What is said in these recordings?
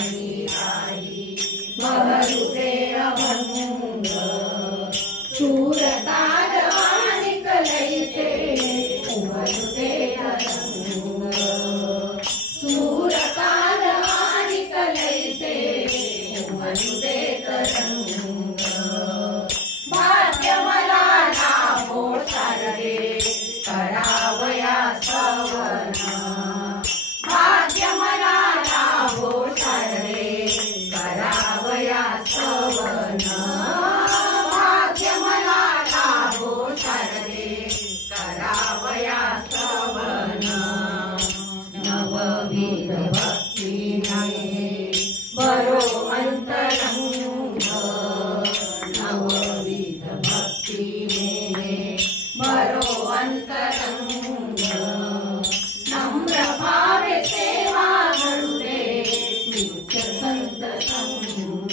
वाणी राही बहरुदे अभंग सूरताल वाणी कलईचे उमलुदे तरंग सूरताल वाणी कलईचे उमलुदे तरंग भाग्य मला लाभो सारे करावया सवन भाग्य मला लाभो सारे करावया सवन भाग्य मला लाभो सारे करावया सवन नवविध भक्तीने बरो अंतरंग नवविध भक्तीने बरो अंतरंग नम्र भावे सेवा घडुदे नित्य संत संग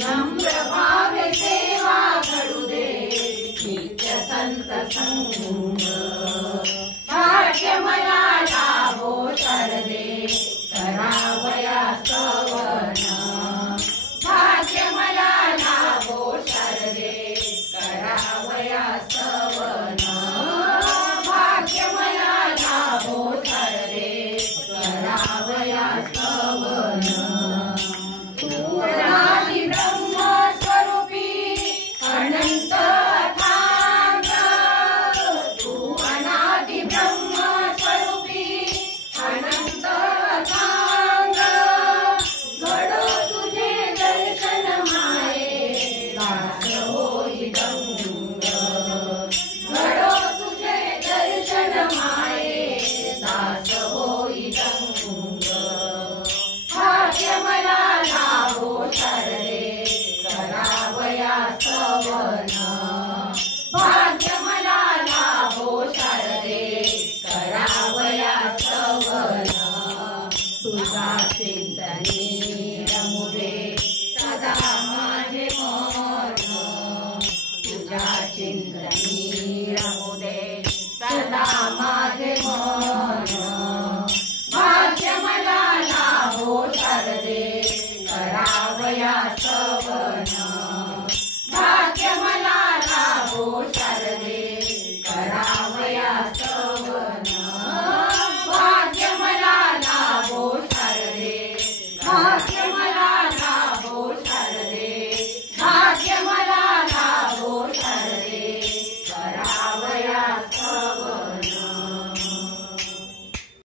नम्र भावे सेवा घडुदे नित्य संत संग भाग्य मला लाभो तरदे करावया सवन भाग्य मला लाभो तरदे करावया सवन भाग्य मला लाभो तरदे करावया सवन तू अनादि ब्रह्म स्वरूपी अनंत अथांग तू अनादि ब्रह्म स्वरूपी अनंत अथांग घडो तुझे दर्शन माये दास होई दंग घडो तुझे दर्शन माये दास होई दंग भाग्य मला लाभो तरदे करावया सवन भाग्य मला लाभो तरदे करावया सवन तुझा चिंतनी रमुदे सदा माझे मन तुझा चिंतनी रमुदे सदा माझे मन भाग्य मला लाभो तरदे करावया सवन